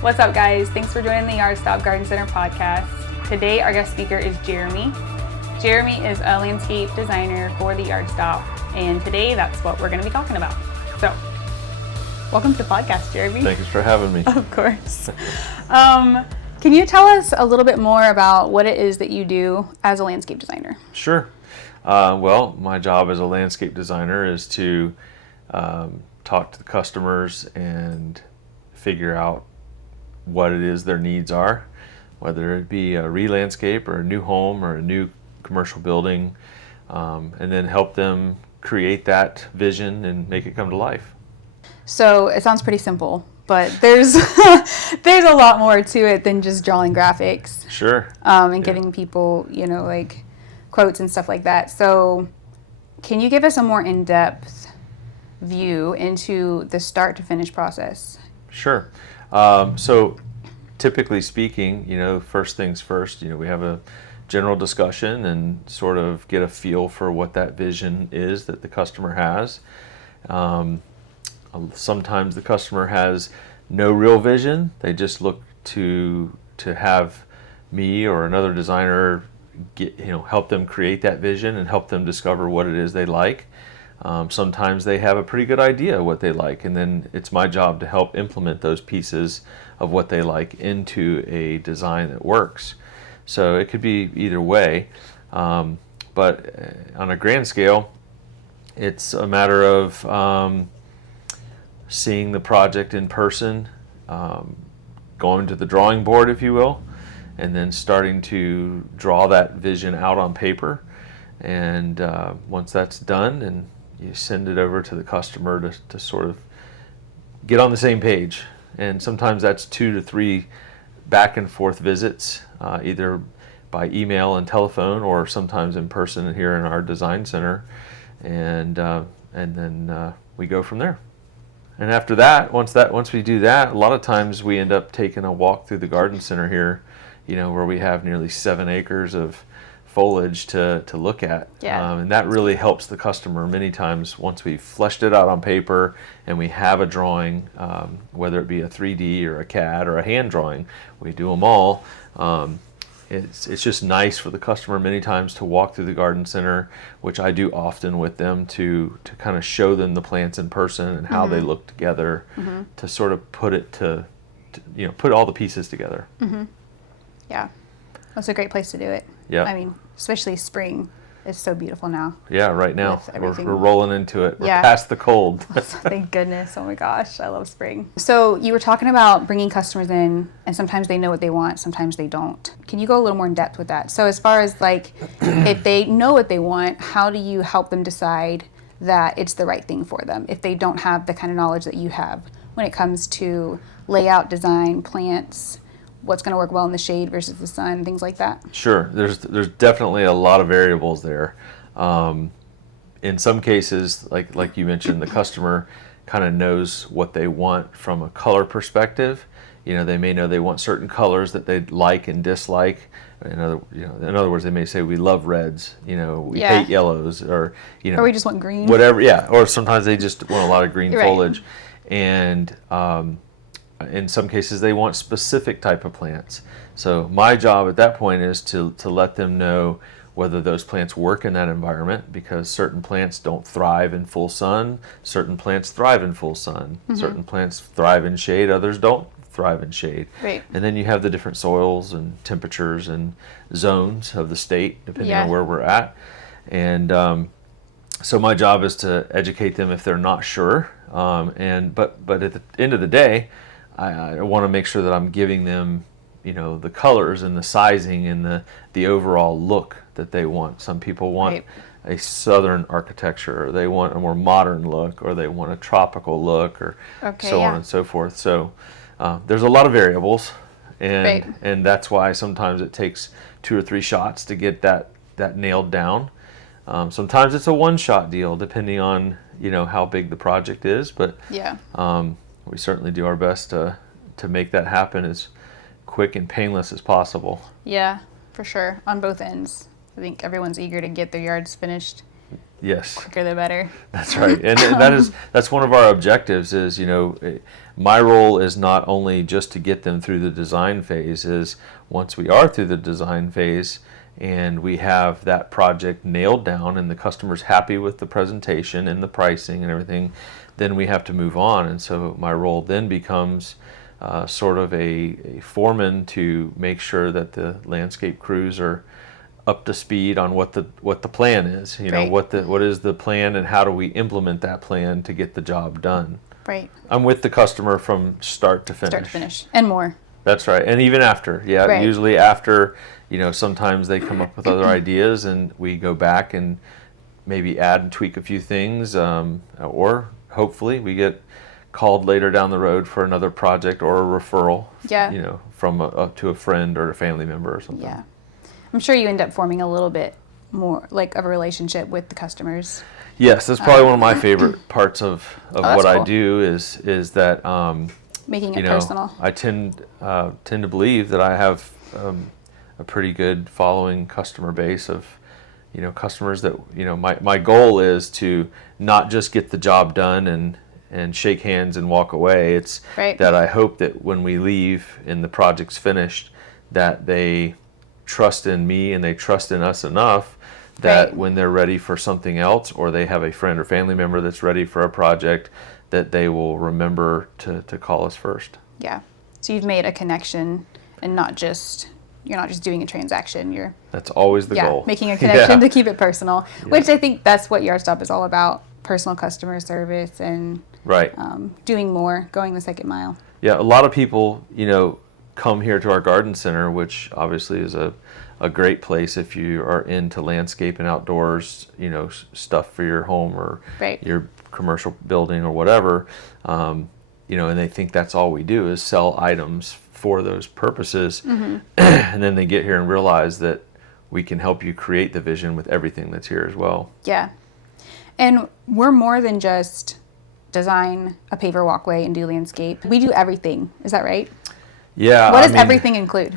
What's up, guys? Thanks for joining the Yard Stop Garden Center podcast. Today, our guest speaker is Jeremy. Jeremy is a landscape designer for the Yard Stop, and today that's what we're going to be talking about. So, welcome to the podcast, Jeremy. Thanks for having me. Of course. Can you tell us a little bit more about what it is that you do as a landscape designer? Sure. Well, my job as a landscape designer is to talk to the customers and figure out what it is their needs are, whether it be a re-landscape or a new home or a new commercial building, and then help them create that vision and make it come to life. So it sounds pretty simple, but there's there's a lot more to it than just drawing graphics. Sure. And giving people, like quotes and stuff like that. So can you give us a more in-depth view into the start to finish process? Sure. So typically speaking, first things first, we have a general discussion and sort of get a feel for what that vision is that the customer has. Sometimes the customer has no real vision. They just look to have me or another designer help them create that vision and help them discover what it is they like. Sometimes they have a pretty good idea what they like, and then it's my job to help implement those pieces of what they like into a design that works. So it could be either way, but on a grand scale, it's a matter of seeing the project in person, going to the drawing board, if you will, and then starting to draw that vision out on paper. And once that's done, and you send it over to the customer to sort of get on the same page. And sometimes that's 2 to 3 back and forth visits, either by email and telephone, or sometimes in person here in our design center. And then we go from there. And after that, once we do that, a lot of times we end up taking a walk through the garden center here, where we have nearly 7 acres of foliage to look at. Yeah. And that really helps the customer many times once we've fleshed it out on paper and we have a drawing, whether it be a 3D or a CAD or a hand drawing. We do them all. It's just nice for the customer many times to walk through the garden center, which I do often with them, to kind of show them the plants in person and how they look together, to sort of put it put all the pieces together. Yeah, that's a great place to do it. Yeah. I mean, especially spring is so beautiful now. Yeah, right now we're everything. rolling into it. We're Yeah. past the cold. Thank goodness. Oh my gosh, I love spring. So you were talking about bringing customers in, and sometimes they know what they want, sometimes they don't. Can you go a little more in depth with that? So as far as if they know what they want, how do you help them decide that it's the right thing for them if they don't have the kind of knowledge that you have when it comes to layout, design, plants, what's going to work well in the shade versus the sun, things like that? Sure. There's definitely a lot of variables there. In some cases, like you mentioned, the customer kind of knows what they want from a color perspective. They may know they want certain colors that they like and dislike. In other words, they may say we love reds. We hate yellows, or or we just want green. Whatever. Yeah. Or sometimes they just want a lot of green Right. foliage, and in some cases they want specific type of plants. So my job at that point is to let them know whether those plants work in that environment, because certain plants don't thrive in full sun, certain plants thrive in full sun, certain plants thrive in shade, others don't thrive in shade. Right. And then you have the different soils and temperatures and zones of the state, depending on where we're at. And so my job is to educate them if they're not sure. But at the end of the day, I want to make sure that I'm giving them, the colors and the sizing and the overall look that they want. Some people want a southern architecture, or they want a more modern look, or they want a tropical look, or so on and so forth. So there's a lot of variables, and that's why sometimes it takes 2 or 3 shots to get that nailed down. Sometimes it's a one-shot deal, depending on how big the project is. But we certainly do our best to make that happen as quick and painless as possible. Yeah, for sure. On both ends. I think everyone's eager to get their yards finished Yes. Quicker the better. That's right, and that's one of our objectives. Is my role is not only just to get them through the design phase. Is once we are through the design phase and we have that project nailed down and the customer's happy with the presentation and the pricing and everything, then we have to move on. And so my role then becomes sort of a foreman to make sure that the landscape crews are up to speed on what the plan is. Right. What is the plan and how do we implement that plan to get the job done. Right. I'm with the customer from start to finish. Start to finish. And more. That's right. And even after. Yeah, Right. usually after, sometimes they come up with other ideas and we go back and maybe add and tweak a few things, or hopefully we get called later down the road for another project or a referral. Yeah. From to a friend or a family member or something. Yeah. I'm sure you end up forming a little bit more like of a relationship with the customers. Yes, that's probably one of my favorite parts of what I cool. do is that Making it personal. I tend to believe that I have a pretty good following customer base of customers that my goal is to not just get the job done and shake hands and walk away. It's Right. that I hope that when we leave and the project's finished, that they trust in me and they trust in us enough that Right. when they're ready for something else or they have a friend or family member that's ready for a project, that they will remember to call us first. Yeah. So you've made a connection and you're not just doing a transaction. You're That's always the goal. making a connection Yeah. to keep it personal, which I think that's what YardStop is all about. Personal customer service and Right. doing more, going the second mile. Yeah, a lot of people, come here to our garden center, which obviously is a great place if you are into landscape and outdoors, stuff for your home or Right. your commercial building or whatever. And they think that's all we do is sell items for those purposes. Mm-hmm. And then they get here and realize that we can help you create the vision with everything that's here as well. Yeah. And we're more than just design a paver walkway and do landscape. We do everything. Is that right? Yeah. What does everything include?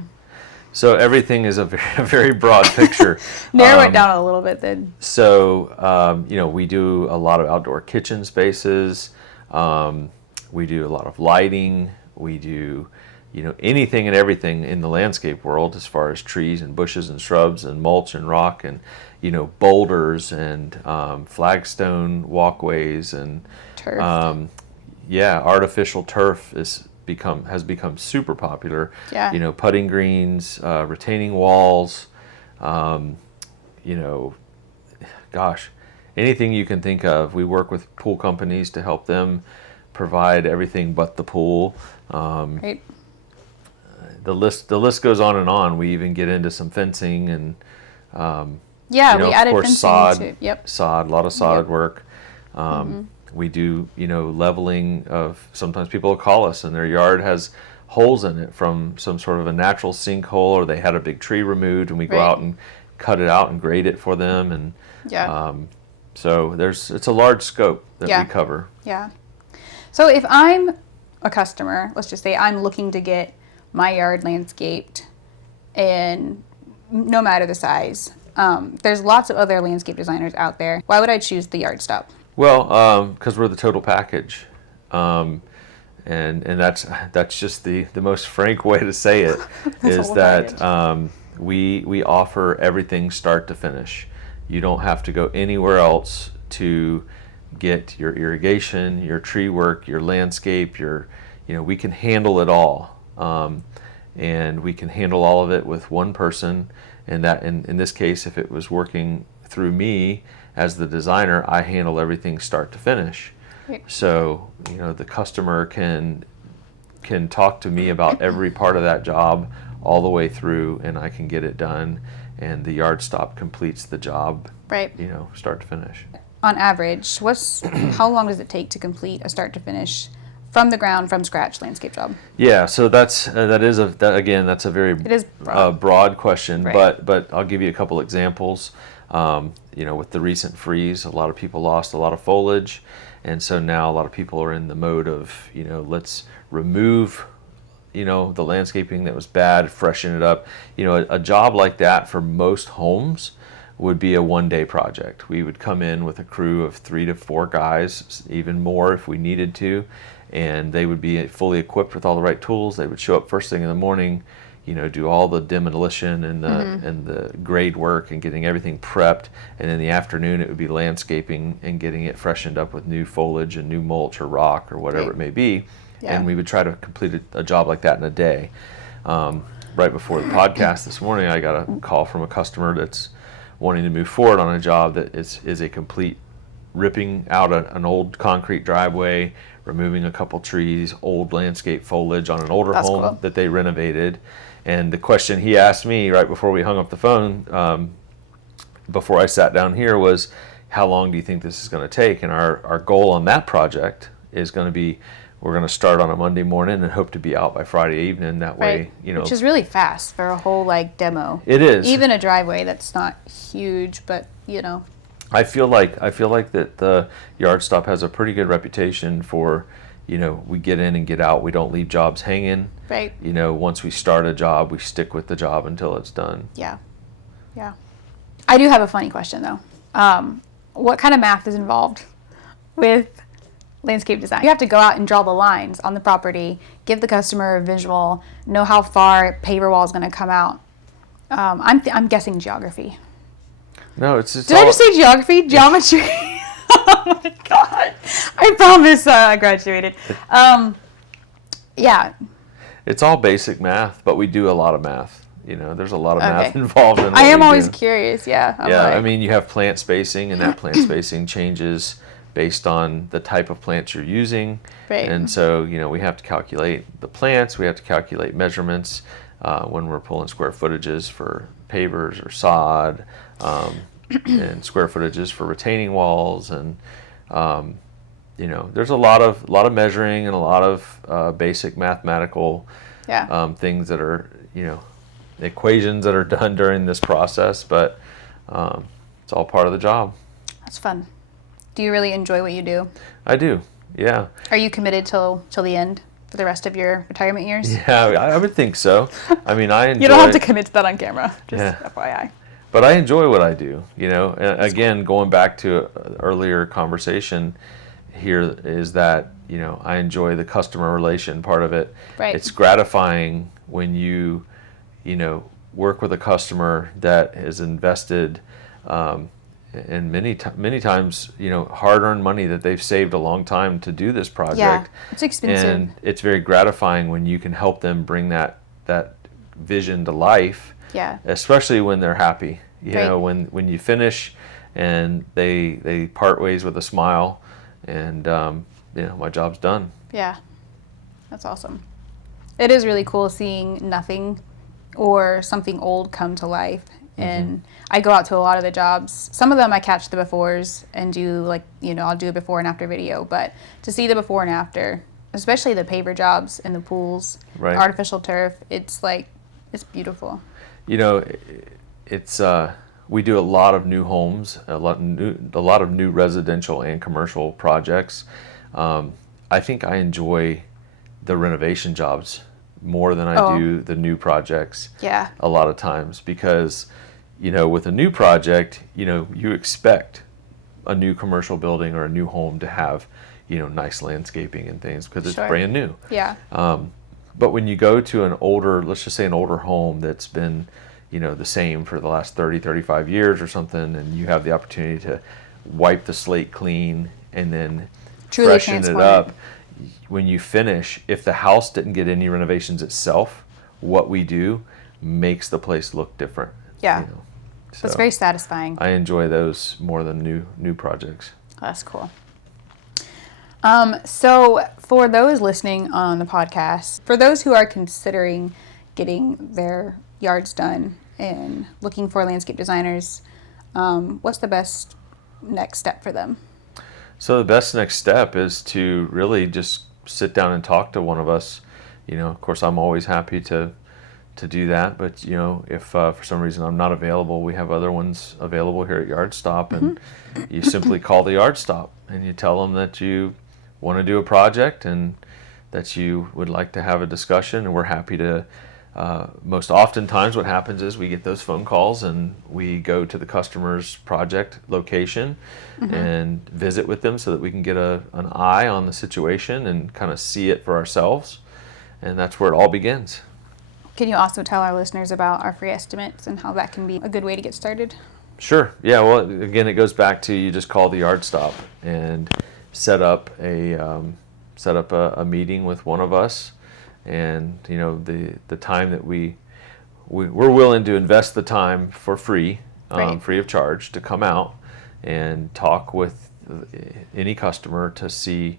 So everything is a very broad picture. Narrow it down a little bit then. So, we do a lot of outdoor kitchen spaces. We do a lot of lighting. We do, anything and everything in the landscape world as far as trees and bushes and shrubs and mulch and rock and, boulders and flagstone walkways and Turf. artificial turf has become super popular. Yeah. Putting greens, retaining walls, anything you can think of. We work with pool companies to help them provide everything but the pool. Right. The list goes on and on. We even get into some fencing and Yeah, we of added course, fencing sod. too. Yep. Sod, a lot of sod Yep. work. We do, leveling of, sometimes people will call us and their yard has holes in it from some sort of a natural sinkhole or they had a big tree removed and we go Right. out and cut it out and grade it for them. And Yeah. so it's a large scope that Yeah. we cover. Yeah. So if I'm a customer, let's just say I'm looking to get my yard landscaped and no matter the size, there's lots of other landscape designers out there. Why would I choose the YardStop? Well, because we're the total package, and that's just the most frank way to say it is whole that package. we offer everything start to finish. You don't have to go anywhere else to get your irrigation, your tree work, your landscape. We can handle it all, and we can handle all of it with one person. And that in this case, if it was working through me as the designer, I handle everything start to finish. Right. So, the customer can talk to me about every part of that job all the way through and I can get it done and the YardStop completes the job, Right. Start to finish. On average, how long does it take to complete a start to finish from the ground, from scratch landscape job? Yeah, so that's a very It is broad. broad question, Right. but I'll give you a couple examples. With the recent freeze, a lot of people lost a lot of foliage, and so now a lot of people are in the mode of, let's remove, the landscaping that was bad, freshen it up. A job like that for most homes would be a 1-day project. We would come in with a crew of 3 to 4 guys, even more if we needed to, and they would be fully equipped with all the right tools. They would show up first thing in the morning, do all the demolition and the grade work and getting everything prepped. And in the afternoon, it would be landscaping and getting it freshened up with new foliage and new mulch or rock or whatever it may be. Yeah. And we would try to complete a job like that in a day. Right before the podcast this morning, I got a call from a customer that's wanting to move forward on a job that is a complete ripping out an old concrete driveway, removing a couple trees, old landscape foliage on an older home cool. that they renovated. And the question he asked me right before we hung up the phone, before I sat down here, was, how long do you think this is going to take? And our goal on that project is going to be, we're going to start on a Monday morning and hope to be out by Friday evening. That way, Which is really fast for a whole demo. It is. Even a driveway that's not huge, but I feel like that the Yard Stop has a pretty good reputation for, we get in and get out. We don't leave jobs hanging. Right. Once we start a job, we stick with the job until it's done. Yeah. Yeah. I do have a funny question though. What kind of math is involved with landscape design? You have to go out and draw the lines on the property, give the customer a visual, know how far paver wall is going to come out. I'm guessing geography. No, it's Did I just say geography? Geometry? Oh my god! I promise I graduated. Yeah. It's all basic math, but we do a lot of math. There's a lot of math Okay. involved in it. I am always curious. Yeah. I mean, you have plant spacing, and that plant spacing changes based on the type of plants you're using. Right. And so, we have to calculate the plants, we have to calculate measurements when we're pulling square footages for pavers or sod, and square footages for retaining walls. And, there's a lot of measuring and a lot of basic mathematical things that are, equations that are done during this process, but it's all part of the job. That's fun. Do you really enjoy what you do? I do, yeah. Are you committed till the end for the rest of your retirement years? Yeah, I would think so. I mean, I enjoy. You don't have to commit to that on camera. Just FYI. But I enjoy what I do. And again, going back to an earlier conversation here, is that I enjoy the customer relation part of it. Right. It's gratifying when you work with a customer that has invested. And many times, hard-earned money that they've saved a long time to do this project. Yeah, it's expensive. And it's very gratifying when you can help them bring that vision to life. Yeah. Especially when they're happy. Right. When you finish and they part ways with a smile, and my job's done. Yeah, that's awesome. It is really cool seeing nothing or something old come to life. And I go out to a lot of the jobs. Some of them I catch the befores and do I'll do a before and after video. But to see the before and after, especially the paver jobs and the pools, Right. artificial turf, it's beautiful. It's we do a lot of new homes, a lot of new residential and commercial projects. I think I enjoy the renovation jobs more than I do the new projects. Yeah. A lot of times, because with a new project, you expect a new commercial building or a new home to have nice landscaping and things because it's brand new. Yeah. But when you go to let's just say an older home that's been the same for the last 30, 35 years or something, and you have the opportunity to wipe the slate clean and then Truly freshen it transform up. When you finish, if the house didn't get any renovations itself, what we do makes the place look different. Yeah. So It's very satisfying. I enjoy those more than new projects. That's cool. So for those listening on the podcast, for those who are considering getting their yards done and looking for landscape designers, what's the best next step for them? So the best next step is to really just sit down and talk to one of us. Of course, I'm always happy to do that, but if for some reason I'm not available, we have other ones available here at Yard Stop, and you simply call the Yard Stop and you tell them that you want to do a project and that you would like to have a discussion, and we're happy to most oftentimes what happens is we get those phone calls and we go to the customer's project location and visit with them so that we can get an eye on the situation and kind of see it for ourselves. And that's where it all begins. Can you also tell our listeners about our free estimates and how that can be a good way to get started? Sure. Yeah. Well, again, it goes back to you just call the yard stop and set up a meeting with one of us, and the time that we're willing to invest the time for free, Right. free of charge, to come out and talk with any customer to see,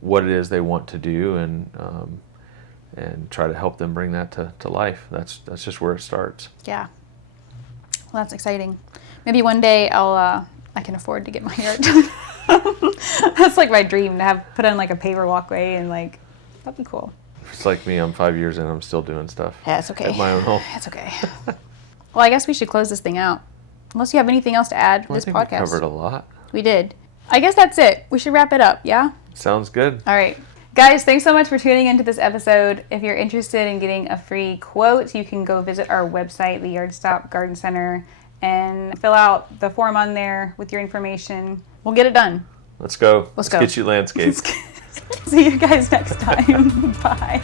what it is they want to do, and try to help them bring that to life. That's just where it starts. Yeah. Well, that's exciting. Maybe one day I can afford to get my yard done. That's like my dream, to have put on like a paver walkway, and like that'd be cool. It's like me. I'm 5 years in. I'm still doing stuff. Yeah, it's okay. At my own home. It's okay. Well, I guess we should close this thing out. Unless you have anything else to add to Well, I this think podcast. we covered a lot. We did. I guess that's it. We should wrap it up, yeah? Sounds good. All right. Guys, thanks so much for tuning into this episode. If you're interested in getting a free quote, you can go visit our website, the Yard Stop Garden Center, and fill out the form on there with your information. We'll get it done. Let's go. Let's go. Get you landscaped. See you guys next time. Bye.